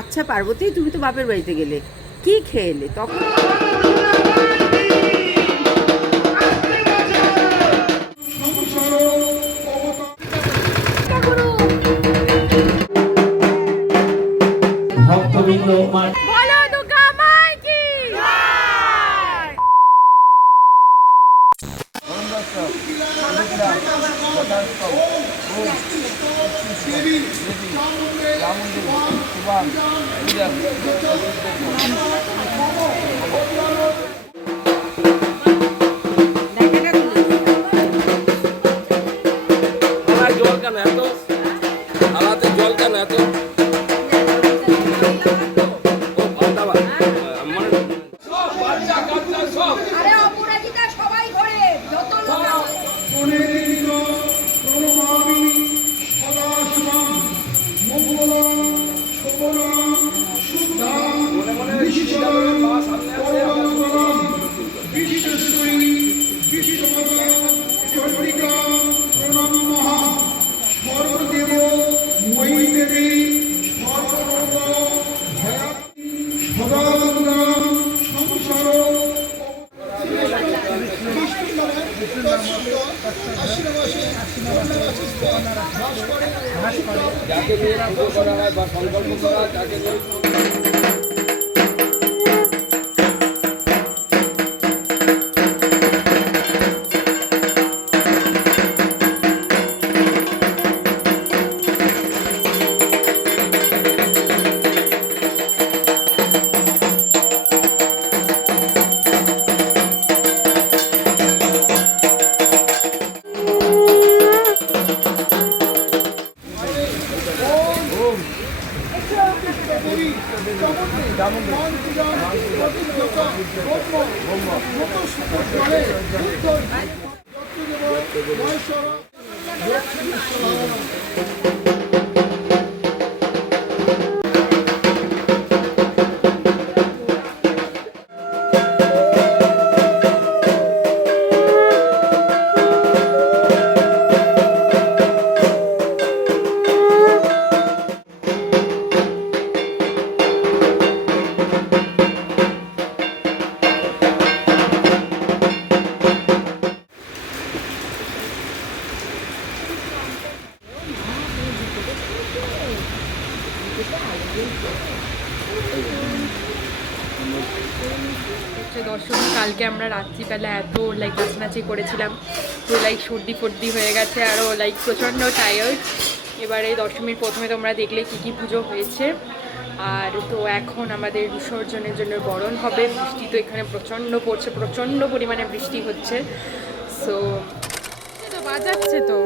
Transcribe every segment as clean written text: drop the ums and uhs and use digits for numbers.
আচ্ছা পার্বতী, তুমি তো বাপের বাড়িতে গেলে, কি খেয়ে এলে তখন? ভক্তবৃন্দ বলো দুর্গা মাই কি জল কেন এত হালাতে জল কেন এত যাকে নিয়ে পুজো করা হয় বা সংকল্প করা হয় তাকে নিয়ে দর্শক, কালকে আমরা রাত্রিবেলা এত নাচানাচি করেছিলাম, তো সর্দি ফর্দি হয়ে গেছে, আরও প্রচণ্ড টায়ার্ড। এবারে দশমীর প্রথমে তোমরা দেখলে কী কী পুজো হয়েছে। আর তো এখন আমাদের বিসর্জনের জন্য বরণ হবে। বৃষ্টি তো এখানে প্রচণ্ড পড়ছে, প্রচণ্ড পরিমাণে বৃষ্টি হচ্ছে। সো তো বাজাচ্ছে তো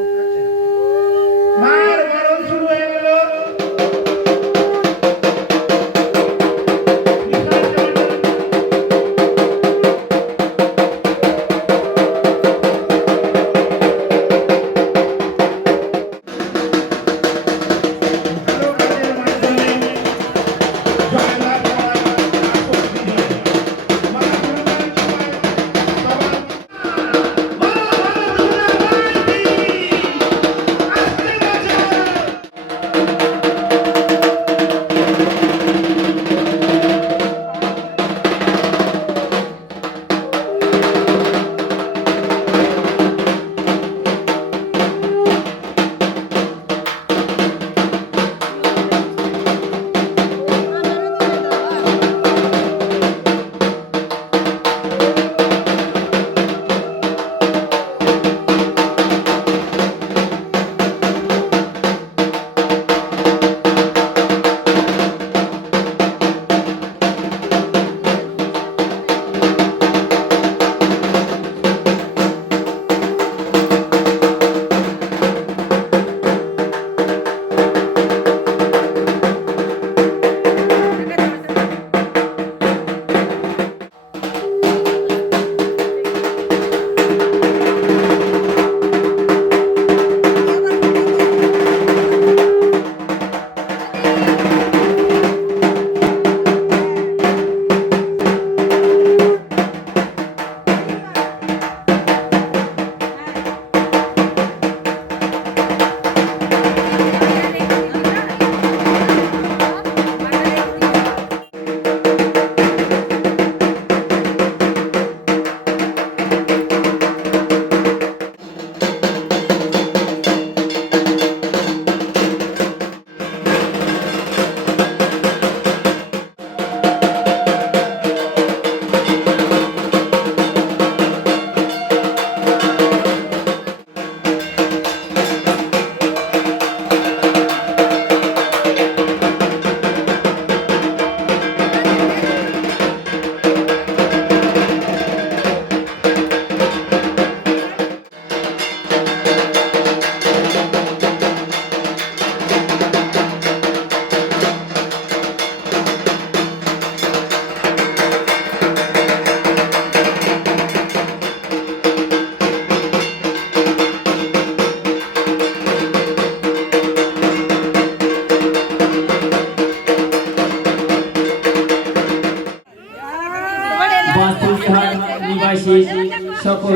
গ্রামবাসী সকল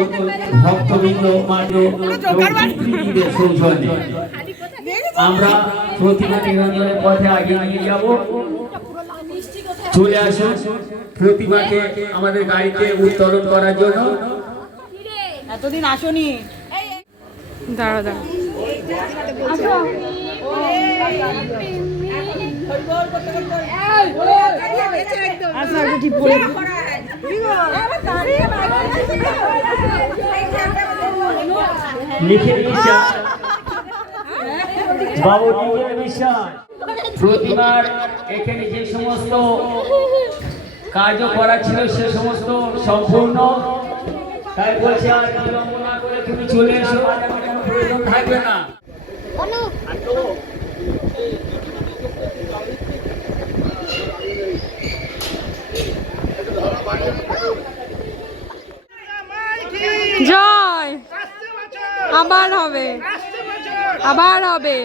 ভক্তবৃন্দ মান্য পৃথিবীদের সৌজন্যে আমরা প্রতিমা নিরঞ্জনের পথে আগে নিয়ে যাব। চলে আসুন প্রতিমাকে আমাদের গাড়িতে উত্তোলন করার জন্য। এতদিন আসনি। দাঁড়া দাঁড়া লিখে বিশ্বাস বাবু লিখে বিশ্বাস প্রতিমার এখানে যে সমস্ত কাজও করা ছিল সে সমস্ত সম্পূর্ণ। তাই বলছি আর বিলম্ব না করে তুমি চলে এসো, আর আমার কোনো প্রয়োজন থাকবে না। জয়, আবার হবে, আবার হবে,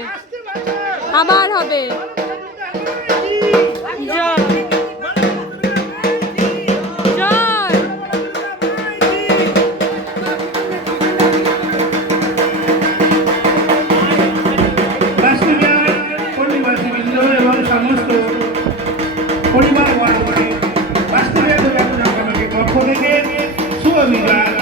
আবার হবে। জয়, জয়। পরিবারবৃন্দ এবং সমস্ত পরিবার বাস্তবের পক্ষ থেকে শুভ বিদায়।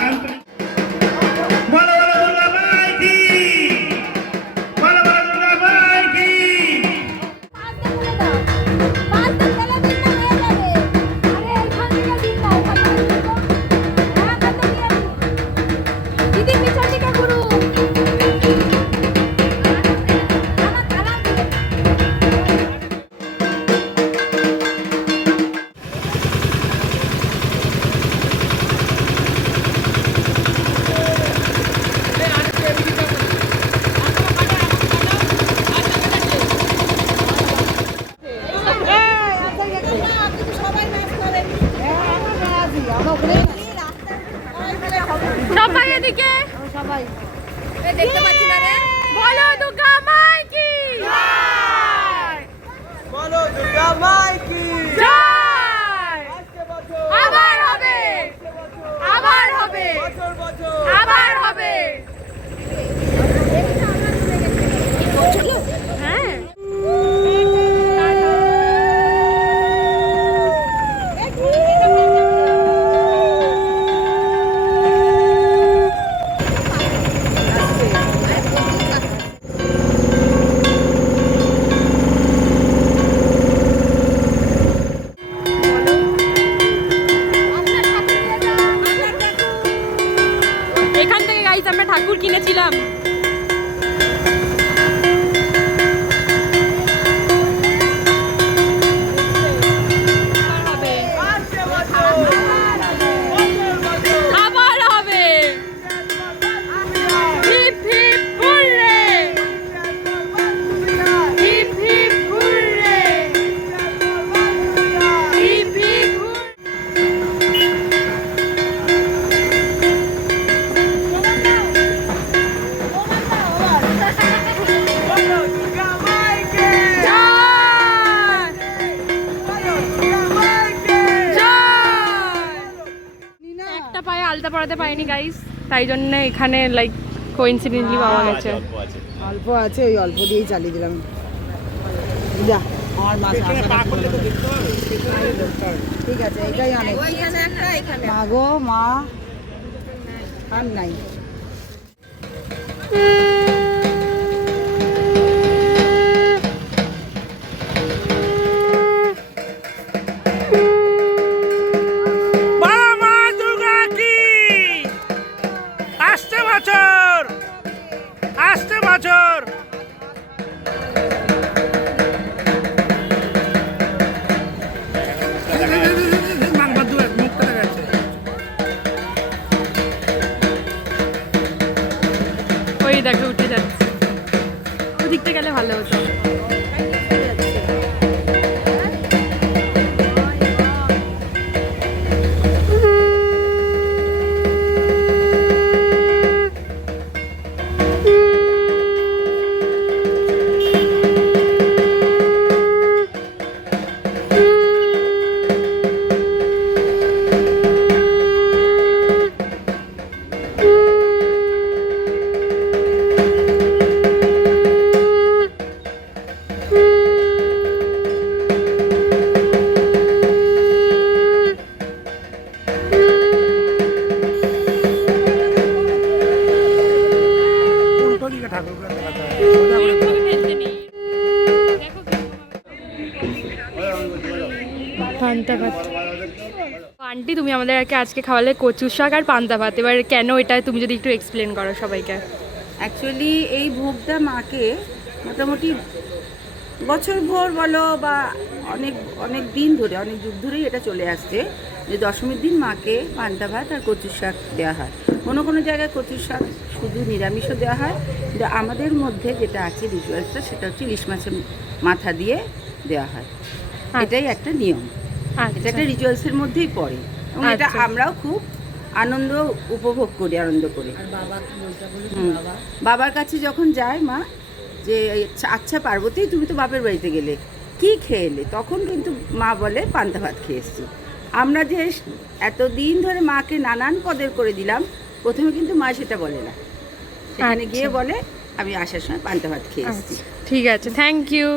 সবাই এদিকে, সবাই দেখতে পাচ্ছি না রে। বলো দুর্গা মাই কি জয়, বলো দুর্গা মাই কি জয়। আবার হবে, আবার হবে, আবার হবে। হ্যাঁ এখান থেকে গাইস আমরা ঠাকুর কিনেছিলাম। আবার হবে, hip hip hurray, hip hip hurray, hip hip hurray. একটা পায়ে আলতা পরাতে পারিনি গাইস, তাই জন্য এখানে লাইক কোইন্সিডেন্টলি পাওয়া গেছে। অল্প আছে, ওই অল্প দিয়েই চালিয়ে দিলাম। যা আমার মাছ ঠিক আছে, এটাই অনেক। মা গো মা, আর নাই। ওই দেখো পান্তা ভাত। আন্টি তুমি আমাদেরকে আজকে খাওয়ালে কচু শাক আর পান্তা ভাত, এবার কেন এটা তুমি যদি একটু এক্সপ্লেন করো সবাইকে। অ্যাকচুয়ালি এই ভোগটা মাকে মোটামুটি বছর ভোর বলো বা অনেক অনেক দিন ধরে, অনেক যুগ ধরেই এটা চলে আসছে যে দশমীর দিন মাকে পান্তা ভাত আর কচুর শাক দেওয়া হয়। কোনো কোনো জায়গায় কচুর শাক শুধু নিরামিষও দেওয়া হয়, কিন্তু আমাদের মধ্যে যেটা আছে রিচুয়ালসটা সেটা হচ্ছে ইলিশ মাছের মাথা দিয়ে দেওয়া হয়। এটাই একটা নিয়ম, এটা একটা রিচুয়ালসের মধ্যেই পড়ে এবং এটা আমরাও খুব আনন্দ উপভোগ করি, আনন্দ করি। বাবার কাছে যখন যায় মা যে আচ্ছা পার্বতী তুমি তো বাপের বাড়িতে গেলে, কি খেয়ে এলে, তখন কিন্তু মা বলে পান্তা ভাত খেয়ে এসেছি। আমরা যে এতদিন ধরে মাকে নানান পদের করে দিলাম, প্রথমে কিন্তু মা সেটা বলে না, সেখানে গিয়ে বলে আমি আসার সময় পান্তা ভাত খেয়ে এসেছি। ঠিক আছে, থ্যাংক ইউ।